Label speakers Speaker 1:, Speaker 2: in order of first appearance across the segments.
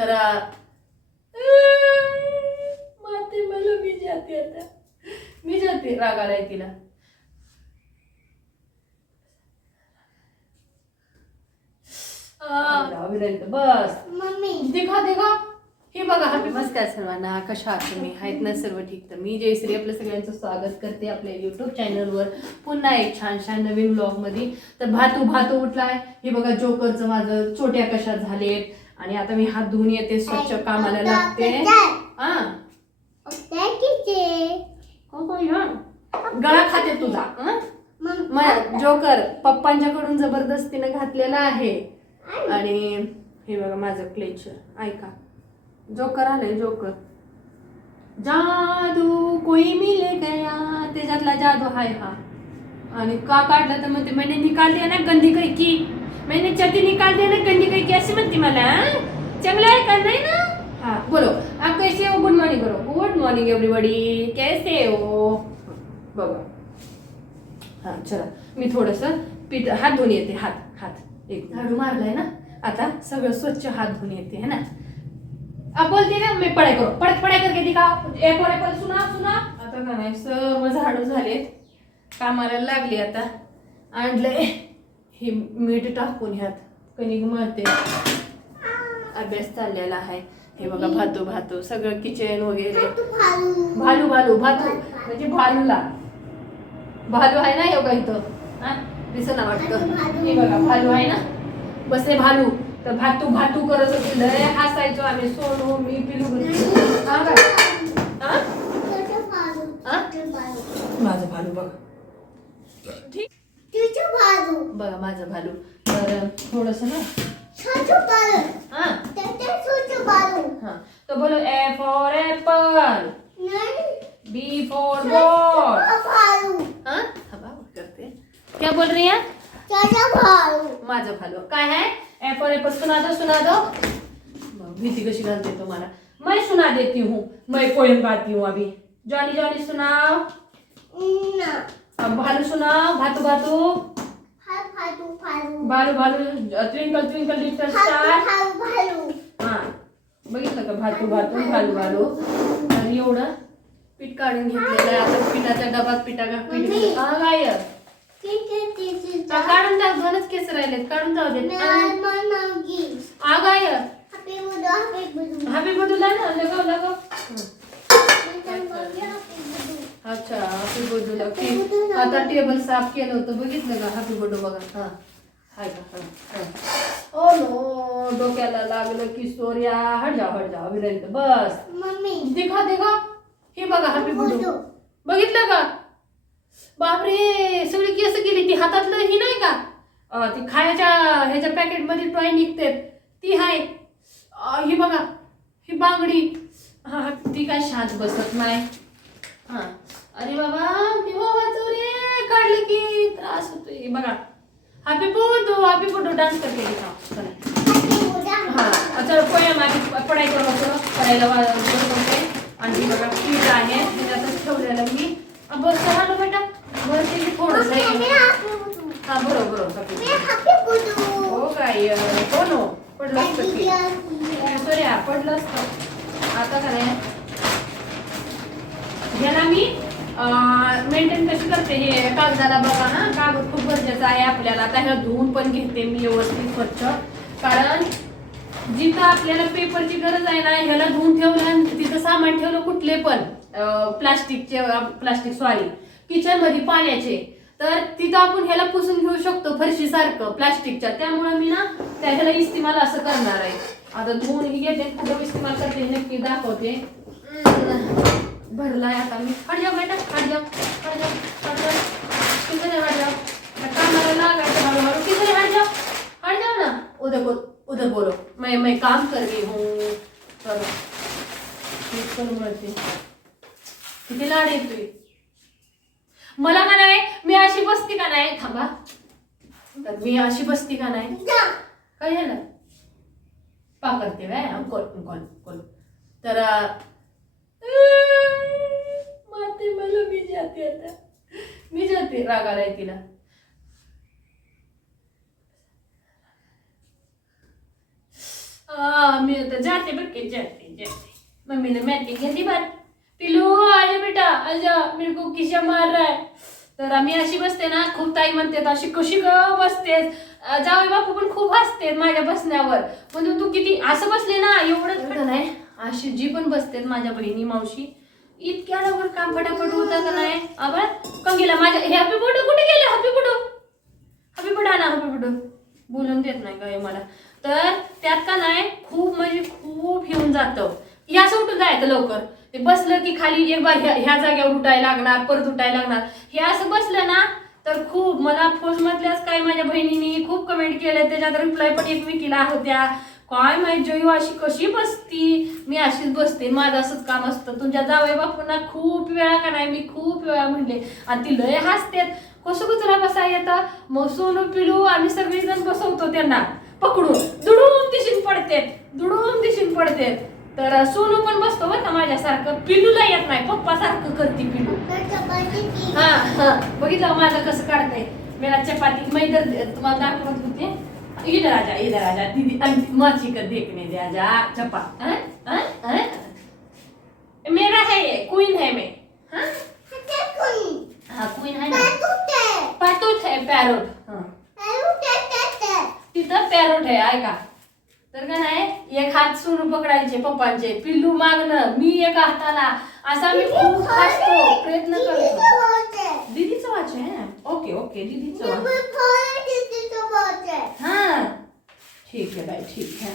Speaker 1: तर माते मला मी जाते आता. मी जाते राग आलाय तिला बस.
Speaker 2: मम्मी
Speaker 1: देखा देखा. हे बघा हा नमस्कार सर्वांना. कशा आहात तुम्ही? आहेत ना सर्व ठीक? तर मी जयश्री. आपल्या सगळ्यांचं स्वागत करते आपल्या युट्यूब चॅनलवर पुन्हा एक छान छान नवीन ब्लॉगमध्ये तर भातू भातू उठलाय. हे बघा जोकरचं माझं छोट्या कशा झालेत? आणि आता मी हात धुवून येते स्वच्छ कामाला लागते. हा. हो हा. गळा खाते तुझा हं? मग जोकर पप्पांच्याकडून जबरदस्तीनं घातलेला आहे. आणि? हे बघा माझं क्लेचर ऐका. जोकर आलंय जोकर जादू कोई मिले गया त्याच्यातला जादू हाय हा. आणि का काढला तर म्हणते मैंने निकाल दिया ना गंदी काही की मैंने छाती निकाल दिया ना गंदी काही की अशी म्हणते मला? चांगलं आहे का? नाही ना? हा बोलो आप कैसे हो? गुड मॉर्निंग करो। गुड मॉर्निंग एवरीबडी कैसे हो? बघा हा चला मी थोडस पीठ हात धुवून येते हात हात एक झाडू मारलाय ना? आता सगळं स्वच्छ हात धुवून येते है ना? अब बोलते ना मी पढ़ाई करो. पढ़ पढ़ाई करके दिखाओ एक और एक सुना सुना. आता का नाही सर्व झाडू झालेत. कामाला लागली आता. आणलंय. हे मीठ टाकून ह्यात कणिक मळते. अभ्यास चाललेला आहे. हे बघा भातू भातू सगळं किचन वगैरे. भालू भालू भातू म्हणजे भालूला. भालू आहे ना योगा इथं? हा? दिसना वाटतं. हे बघा भालू आहे ना? बसे भालू. तर भातू भातू करत होती. लय हसायचो आम्ही. सोनू मी पिलू माझं भालू बघा. ठीक. बघा माझं भालू. तर थोडस ना. हा. हा. तो बोलो A for apple. B for ball हा? हा बाबा करते. क्या बोल रही है? माझं भालो. काय है? ए फॉर एप्पल सुना दो सुना दो. भीती कशी घालते तुम्हाला? मैं सुना देती हूँ. मैं पोएम गाती हूँ अभी. जॉनी जॉनी सुनाओ. भालू सुनाओ भातू भातू भालू भालू ट्विंकल ट्विंकल लिटल स्टार हा बघितलं का? भातू भातू भालू भालू आणि एवढं? पीठ काढून घेतलेलं आहे आता पिठाच्या डबात पिठा काय काढून जा दोनच केस राहिलेत. काढून जाऊ दे. हा काय हॅपी बर्थडे ना लगाव लगाव. अच्छा हॅपी बर्थडे की आता टेबल साफ केलं होतं बघितलं का? हॅपी बर्थडे बघा. हा. हाय का हा. ओ नो डोक्याला लागलं की सोर्या हट जा हट जा विरंत बस देखा देखा. हे बघा हॅपी बर्थडे बघितलं का? बापरे सगळी केस गेली ती हातातलं ही नाही का? ती खायच्या ह्याच्या पॅकेटमध्ये टॉय निघते ती हाय. ही बघा. ही बांगडी. हा, ती काय शांत बसत नाही. हा. अरे बाबा मी बाबा चोरे काढलं की त्रास होतोय. बघा. Happy birthday happy birthday dance करते हा. चल. करू आणि बघा पीठ आहे. ठेवलेलं मी. चला ना बेटा. थोडंसं हे- बरोबर हो काय हो नो. पडलं असतं सॉरी पडलं असतं. आता काय? ह्याला मी. मेंटेन कशी करते हे कागदाला बघा ना. कागद खूप गरजेचं आहे आपल्याला. आता ह्या धुवून पण घेते मी व्यवस्थित स्वच्छ. कारण जिथं आपल्याला पेपरची गरज आहे ना ह्याला धुवून ठेवलं आणि तिथं सामान ठेवलं कुठले पण प्लास्टिकचे प्लास्टिक सॉरी किचनमध्ये पाण्याचे तर तिथं आपण ह्याला पुसून घेऊ शकतो फरशीसारखं प्लास्टिकच्या त्यामुळे मी ना त्या ह्याला इस्तेमाल असं करणार आहे. आता धुवून ही घेते कुठं इस्तेमाल करते नक्की दाखवते. भरलाय आता मी. हट जाऊ बेटा हट जाऊ हट जाऊ हट जाऊ किती हट जाऊ काम कामाला लागायचं हळूहळू किती हट जाऊ हट जाओ ना. उधर बोल उधर बोलो मैं मैं काम कर रही हूँ. हो. चलो. ठीक करू म्हणते. किती लाड येतोय मला का नाही? मी अशी बसती का नाही? थांबा. तर मी अशी बसती का नाही? काय झालं? पा करते काय कोण कोण कोल तर माते मला मी जाते आता. मी जाते राग आलाय तिला. मी आता जाते बरं की जाते जाते. मम्मीने मॅटिंग घेतली बात पिलू आजा बेटा आजा मेरे को किशा मार रहा है तर आम्ही अशी बसते ना खूप ताई म्हणतात अशी कशी ग बसतेस अं, जावई बापू पण खूप हसतेत माझ्या बसण्यावर. म्हणजे तू किती असं बसले ना एवढं खरं नाही अशी जी पण बसतेत माझ्या बहिणी मावशी इतक्या लवकर काम फटाफट होतं का नाही? आबा कंगीला माझ्या हे हॅपी बर्थडे कुठे गेले? हॅपी बर्थडे हॅपी बर्थडे ना हॅपी बर्थडे बोलून देत नाही काय मला. तर त्यात का नाही खूप म्हणजे खूप येऊन जातं. या असं जायचं लवकर. ते बसलं की खाली एक बार ह्या ह्या जाग्यावर उठायला लागणार परत उठायला लागणार. हे असं बसलं ना तर खूप मला फोनमधल्याच काय माझ्या बहिणीने खूप कमेंट केले. त्याच्यात रिप्लाय पण एकमेकीला होत्या. काय माहीत जयू अशी कशी बसती? मी अशीच बसते माझं असंच काम असतं. तुमच्या जावई बापूंना खूप वेळा का नाही मी खूप वेळा म्हणले. आणि ती लय हसतेत. कसं कुत्रा बसा येतं? मग सोनू पिलू आम्ही सगळेजण बसवतो त्यांना. पकडून. दुडूम दिशीन पडतेत. दुडूम दिशीन पडतेत. तर सोनू पण बसतो बरं का माझ्यासारखं. पिलूला येत नाही. पप्पा सारखं करते पिलू. हा हा. बघितलं माझं कसं काढतंय? मला चपाती मैं तुम्हाला दाखवत होते. इधर आजा इधर आजा दीदी अन- माची का देखने दे आजा चपा। हाँ? हाँ? हाँ? मेरा है ये क्वीन है मैं। हाँ? हाँ क्वीन है ना? पाटूट है पॅरोट। हाँ। तिथं पॅरोट आहे ऐका। तर का नाही एक हात सुरू पकडायचे पप्पांचे पिल्लू मागणं मी एका हाताला असा मी खूप प्रयत्न करतो. दीदीचं वाच आहे ओके ओके दीदीचं वाच हाँ ठीक है भाई ठीक है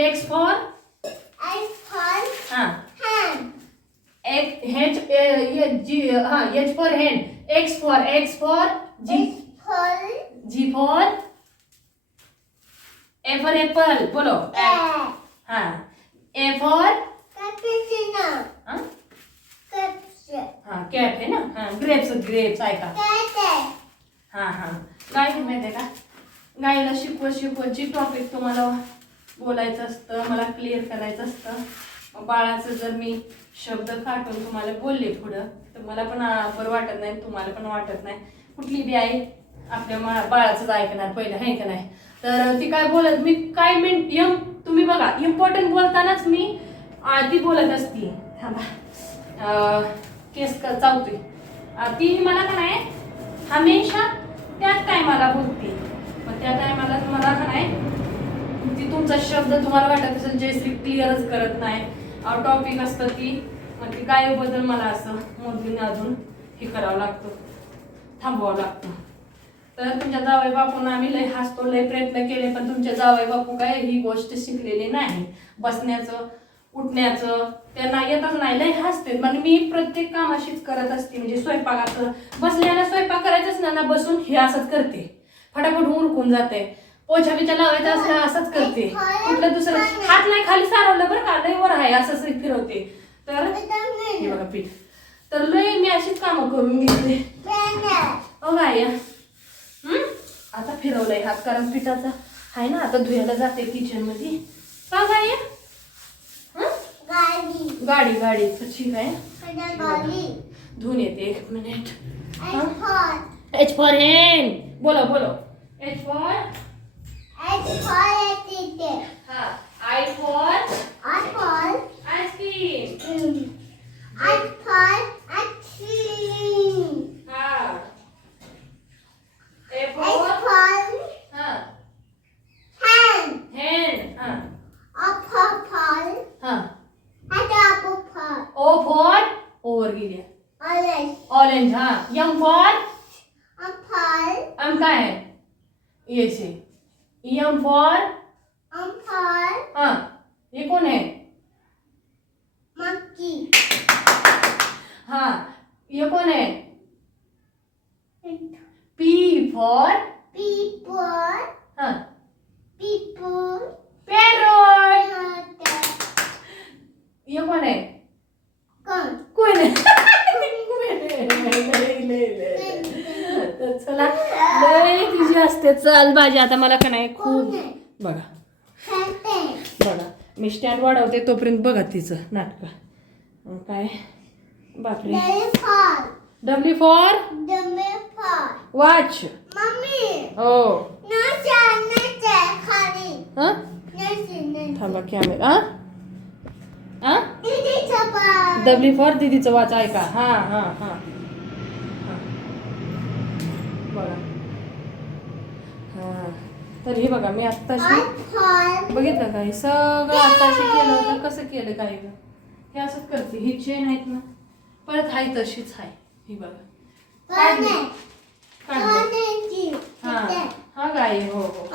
Speaker 1: एक्स फॉर हाँ हाँ H for hand X for X for G G for A for apple बोलो हाँ ए फॉर हां कॅप आहे ना? हां ग्रेप्स ग्रेप्स ऐका. हां हां. काय आहे माहिती आहे का? गायला शिकवत शिकवत जी टॉपिक तुम्हाला बोलायचं असतं मला क्लिअर करायचं असतं बाळाचं जर मी शब्द काटून तुम्हाला बोलले पुढं तर मला पण बरं वाटत नाही तुम्हाला पण वाटत नाही. कुठली बी आई आपल्या मा बाळाचंच ऐकणार पहिलं आहे का नाही? तर ती काय बोलत मी काय मिन यम तुम्ही बघा इम्पॉर्टंट बोलतानाच मी आधी बोलत असती. थांबा. केस चावते ती मला का नाही हमेशा त्याच टायमाला बोलते. मग त्या टायमाला तुम्हाला का नाही ती तुमचा शब्द तुम्हाला वाटत असेल जयश्री क्लिअरच करत नाही. टॉपिक असतं ती. मग ती गायबद्दल मला असं मोदीने अजून हे करावं लागतं. थांबवावं लागतं. तर तुमच्या जावई बापूंना आम्ही लय हसतो लय प्रयत्न केले पण तुमच्या जावई बापू काय ही गोष्ट शिकलेली नाही. बसण्याचं उठण्याचं त्यांना येतच नाही. लय हसते. म्हणजे मी प्रत्येक काम अशीच करत असते. म्हणजे स्वयंपाकाचं. बसल्याला स्वयंपाक करायचंच ना ना बसून हे असंच करते. फटाफट उरकून जाते. पोछा बिछा लावायचा असं असंच करते. कुठलं दुसरं? हात नाही खाली सारवलं बरं का? लय वर आहे असंच फिरवते. तर हे बघा पीठ. तर लय मी अशीच कामं करून घेतले ओ गाय आता फिरवलंय हात कारण पिठाचा आहे ना आता धुयाला जाते किचनमध्ये. का गाय गाडी गाडी ठीक आहे धुवून येते एक मिनिट। एच फॉर हॅन्ड बोलो बोलो। एच फॉर हा आय फॉर आईस्क्रीम हा ये कोण आहे? पी फॉर हा. पॅरोट ये कोण आहे? कोण. तर चला लय तुझी असते. चल भाजी आता मला का नाही खूप बघा. बघा मी स्टँड वाढवते तोपर्यंत बघा तिचं नाटक. काय? बापरे डब्ल्यू फॉर। Watch
Speaker 2: mummy.
Speaker 1: हो हा थांबा कॅमेरा हा? डब्ल्यू फॉर दीदीचं वाच ऐका हा हा हा। हा. बघा हा। तर हे बघा मी आत्ताशी बघितलं का? हे सगळं आत्ताशी केलं होतं कसं केलं काय हे असंच करते ही चेन आहेत ना? परत हाय तशीच आहे. ही बघा. काढली.
Speaker 2: पानेची
Speaker 1: हा. हा गाय हो हो.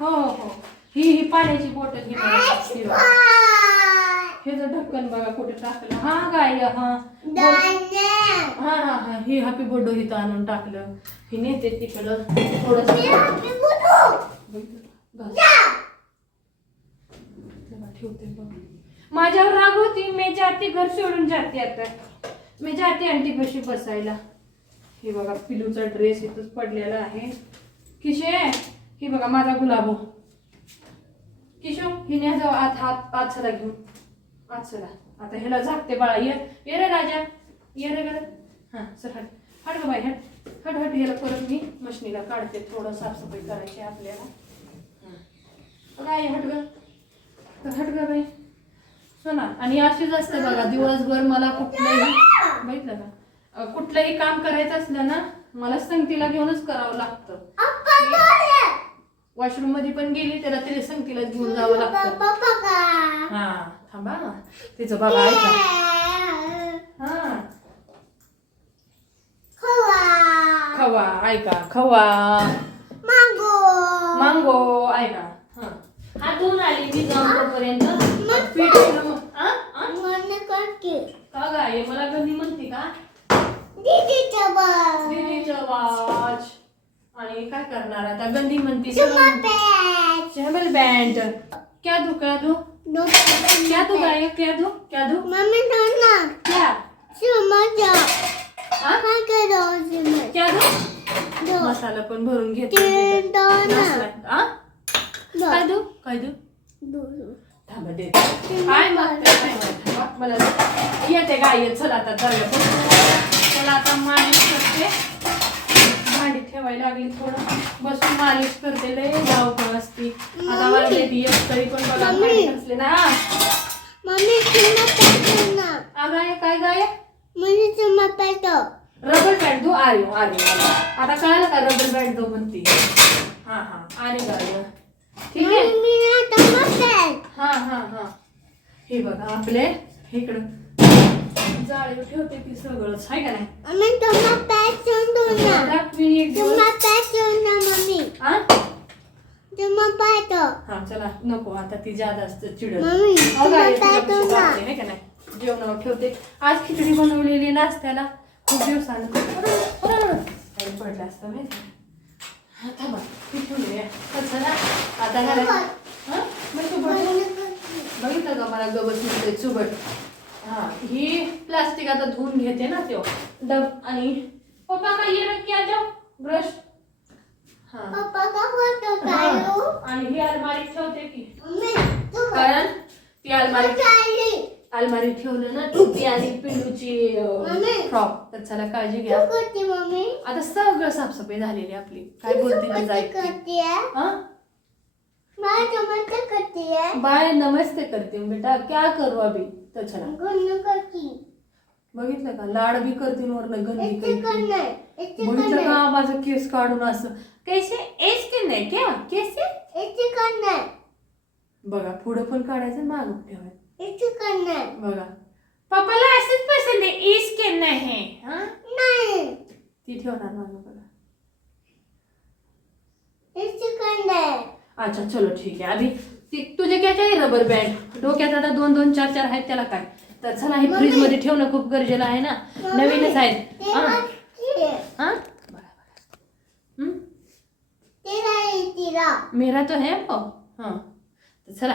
Speaker 1: हो हो हो. ही ही पाण्याची बॉटल
Speaker 2: आय
Speaker 1: ही जर ढक्कन बघा कुठे टाकलं. हा गाय हा. हा हा हा. ही हॅपी बर्थडे इथं आणून टाकलं. ही नेते तिकडं. थोडस ठेवते बघ. माझ्यावर राग होती मी जाते घर सोडून जाते आता. मी जाते आंटी कशी बसायला. हे बघा पिलूचा ड्रेस इथंच पडलेला आहे. किशे हे बघा माझा गुलाबो. किशो हिने जाऊ आत हात आत चला घेऊन. आत चला आता ह्याला झाकते बाळा ये ये रे राजा. ये रे गर हां सर हट. हट ग बाई हट. हट हट ह्याला परत मी मशनीला काढते. थोडं साफसफाई करायची आहे आपल्याला. काय हट ग. हट ग बाई. सोना आणि अशीच असते बघा दिवसभर मला कुठलंही का? अं, कुठलंही काम करायचं असलं ना मला संगतीला घेऊनच करावं लागतं. वॉशरूममध्ये पण गेली त्याला तिला संगतीला घेऊन जावं लागतं. हा थांबा. तिचं बघा ऐका. हा.
Speaker 2: खवा.
Speaker 1: ऐका. खवा.
Speaker 2: मांगो.
Speaker 1: मांगो ऐका. हा. आली मी जाऊन? आ?
Speaker 2: करते
Speaker 1: का गाय मला गंदी म्हणते का?
Speaker 2: दीदीचा बॉल
Speaker 1: दीदीचं वाच आणि काय करणार आता? गंदी म्हणते
Speaker 2: पॅच
Speaker 1: बँड क्या दू क्या दू? क्या दू गाय? क्या दू? क्या दू?
Speaker 2: मम्मी दोना
Speaker 1: क्या?
Speaker 2: चुम्मा जा.
Speaker 1: हा
Speaker 2: काय करो
Speaker 1: क्या दू? मसाला पण भरून घेते काय दू? काय दू? थांबा देते. काय मागते काय मागते मला येते गाय येत चल आता पण चला आता मालिश करते. भांडी ठेवायला लागली थोडं. बसून मालिश करते लय धावपळ असती आता मला येते येत तरी पण. भांडी घासले ना.
Speaker 2: मम्मी चुम्मा पॅच ना
Speaker 1: आ गाय काय गाय? रबर बँड दो. आर्यो आर्यो आता कळालं का रबर बँड दो म्हणते? हा हा. आले गाय ठीक आहे? हा हा हा. हे बघा आपले इकडं. जाळीवर ठेवते ती सगळंच आहे का नाही?
Speaker 2: मम्मी चुम्मा पॅच ना.
Speaker 1: दाखवीन एक दिवस.
Speaker 2: चुम्मा पॅच ना मम्मी.
Speaker 1: हा
Speaker 2: चुम्मा पॅच
Speaker 1: हा चला नको आता ती जादा असत चिडत.
Speaker 2: मम्मी
Speaker 1: हो
Speaker 2: ना
Speaker 1: नाही का नाही? जेवणावर ठेवते. आज खिचडी बनवलेली नाश्त्याला. खूप दिवसानं काही पडलं असतं माहिती? हा थांबा ती ठेवली आता घरात हा? मग तू बघ. बघितलं का मला गवत मिळते चुबट हा ही प्लास्टिक आता धुवून घेते ना त्यो. डब आणि पप्पा काय ये नक्की आज ब्रश? हा.
Speaker 2: पप्पा का फोटो
Speaker 1: हा.
Speaker 2: काढू
Speaker 1: आणि ही अलमारी ठेवते की.
Speaker 2: तू
Speaker 1: कारण ती अलमारी अलमारी ठेवलं ना टोपी आणि
Speaker 2: मम्मी.
Speaker 1: फ्रॉक. तर चला काळजी
Speaker 2: तू
Speaker 1: घ्या आता सगळं साफसफाई झालेली आपली. काय बोलते ती
Speaker 2: तू
Speaker 1: जायची
Speaker 2: करते
Speaker 1: हा बाय नमस्ते करते हूँ बेटा. क्या करू अभी? चला.
Speaker 2: गुन्नू करती.
Speaker 1: बघितलं का? लाड बी करते वरनं गंदी
Speaker 2: इतके
Speaker 1: करते.
Speaker 2: करना इतके
Speaker 1: बघितलं
Speaker 2: करना
Speaker 1: का माझं केस काढून असं. कैसे एज के नाही क्या? कैसे
Speaker 2: इतके करना
Speaker 1: बघा पुढं पण काढायचं माग ठेवायचं.
Speaker 2: इतके करना
Speaker 1: बघा. पप्पाला असंच पसंद आहे एज के नाही. हा?
Speaker 2: नहीं.
Speaker 1: ती ठेवणार मागं बघा.
Speaker 2: इतके करना
Speaker 1: अच्छा चलो ठीक आहे. आधी ती तुझे काय काय रबर बँड डोक्यात आता दोन दोन चार चार आहेत त्याला काय? तर चला हे फ्रीजमध्ये ठेवणं खूप गरजेचं आहे ना. नवीनच आहेत. हा? हा?
Speaker 2: है
Speaker 1: मेरा तो है वो. हां. तर चला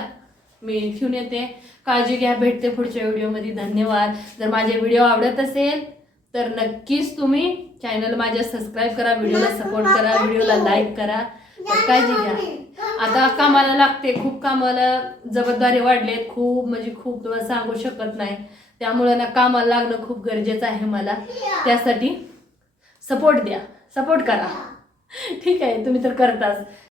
Speaker 1: मी ठेवून येते. काळजी घ्या भेटते पुढच्या व्हिडिओमध्ये. धन्यवाद. जर माझे व्हिडिओ आवडत असेल तर नक्कीच तुम्ही चॅनल माझ्या सबस्क्राईब करा व्हिडिओला सपोर्ट करा व्हिडिओला लाईक करा. काळजी घ्या. आता कामाला लागते खूप कामाला जबाबदारी वाढलेत खूप म्हणजे खूप तुम्हाला सांगू शकत नाही. त्यामुळे ना कामाला लागणं खूप गरजेचं आहे मला. त्यासाठी सपोर्ट द्या. सपोर्ट करा. ठीक आहे तुम्ही तर करताच.